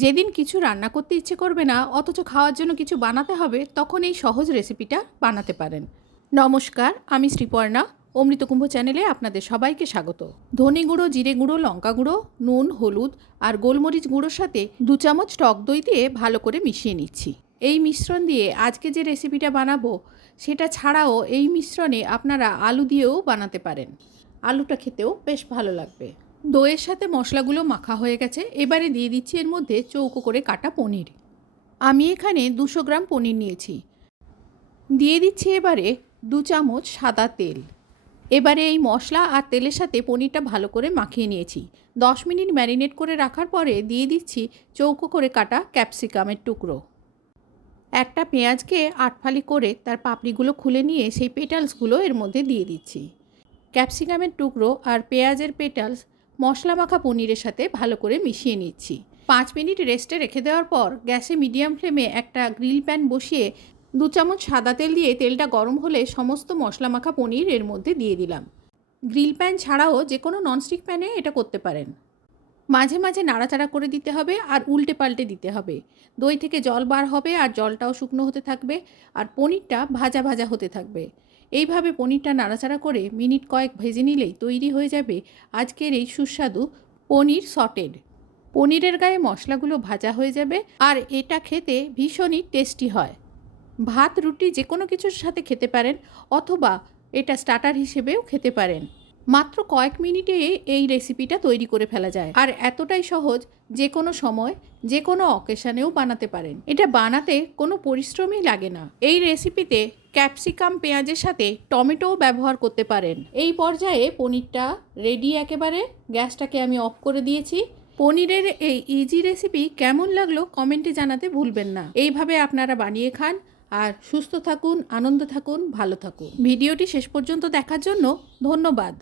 যেদিন কিছু রান্না করতে ইচ্ছে করবে না, অথচ খাওয়ার জন্য কিছু বানাতে হবে, তখন এই সহজ রেসিপিটা বানাতে পারেন। নমস্কার, আমি শ্রীপর্ণা, অমৃতকুম্ভ চ্যানেলে আপনাদের সবাইকে স্বাগত। ধনে গুঁড়ো, জিরে গুঁড়ো, লঙ্কা গুঁড়ো, নুন, হলুদ আর গোলমরিচ গুঁড়োর সাথে দু চামচ টক দই দিয়ে ভালো করে মিশিয়ে নিচ্ছি। এই মিশ্রণ দিয়ে আজকে যে রেসিপিটা বানাবো, সেটা ছাড়াও এই মিশ্রণে আপনারা আলু দিয়েও বানাতে পারেন। আলুটা খেতেও বেশ ভালো লাগবে। দইয়ের সাথে মশলাগুলো মাখা হয়ে গেছে, এবারে দিয়ে দিচ্ছি এর মধ্যে চৌকো করে কাটা পনির। আমি এখানে দুশো গ্রাম পনির নিয়েছি। দিয়ে দিচ্ছি এবারে দু চামচ সাদা তেল। এবারে এই মশলা আর তেলের সাথে পনিরটা ভালো করে মাখিয়ে নিয়েছি। দশ মিনিট ম্যারিনেট করে রাখার পরে দিয়ে দিচ্ছি চৌকো করে কাটা ক্যাপসিকামের টুকরো। একটা পেঁয়াজকে আটফালি করে তার পাপড়িগুলো খুলে নিয়ে সেই পেটালসগুলো এর মধ্যে দিয়ে দিচ্ছি। ক্যাপসিকামের টুকরো আর পেঁয়াজের পেটালস মশলা মাখা পনিরের সাথে ভালো করে মিশিয়ে নিচ্ছি। পাঁচ মিনিট রেস্টে রেখে দেওয়ার পর গ্যাসে মিডিয়াম ফ্লেমে একটা গ্রিল প্যান বসিয়ে দু চামচ সাদা তেল দিয়ে তেলটা গরম হলে সমস্ত মশলা মাখা পনির এর মধ্যে দিয়ে দিলাম। গ্রিল প্যান ছাড়াও যে কোনো ননস্টিক প্যানে এটা করতে পারেন। মাঝে মাঝে নাড়াচাড়া করে দিতে হবে আর উল্টে পাল্টে দিতে হবে। দই থেকে জল বার হবে আর জলটাও শুকনো হতে থাকবে আর পনিরটা ভাজা ভাজা হতে থাকবে। এইভাবে পনিরটা নাড়াচাড়া করে মিনিট কয়েক ভেজে নিলেই তৈরি হয়ে যাবে আজকের এই সুস্বাদু পনির সটেড। পনিরের গায়ে মশলাগুলো ভাজা হয়ে যাবে আর এটা খেতে ভীষণই টেস্টি হয়। ভাত, রুটি যে কোনো কিছুর সাথে খেতে পারেন অথবা এটা স্টার্টার হিসেবেও খেতে পারেন। মাত্র কয়েক মিনিটে এই রেসিপিটা তৈরি করে ফেলা যায়। আর এতটাই সহজ, যে কোনো সময়, যে কোনো অকেশানেও বানাতে পারেন। এটা বানাতে কোনো পরিশ্রমই লাগে না। এই রেসিপিতে ক্যাপসিকাম, পেঁয়াজের সাথে টমেটোও ব্যবহার করতে পারেন। এই পর্যায়ে পনিরটা রেডি একেবারে। গ্যাসটাকে আমি অফ করে দিয়েছি। পনিরের এই ইজি রেসিপি কেমন লাগল কমেন্টে জানাতে ভুলবেন না। এইভাবে আপনারা বানিয়ে খান। আর সুস্থ থাকুন, আনন্দ থাকুন, ভালো থাকুন। ভিডিওটি শেষ পর্যন্ত দেখার জন্য ধন্যবাদ।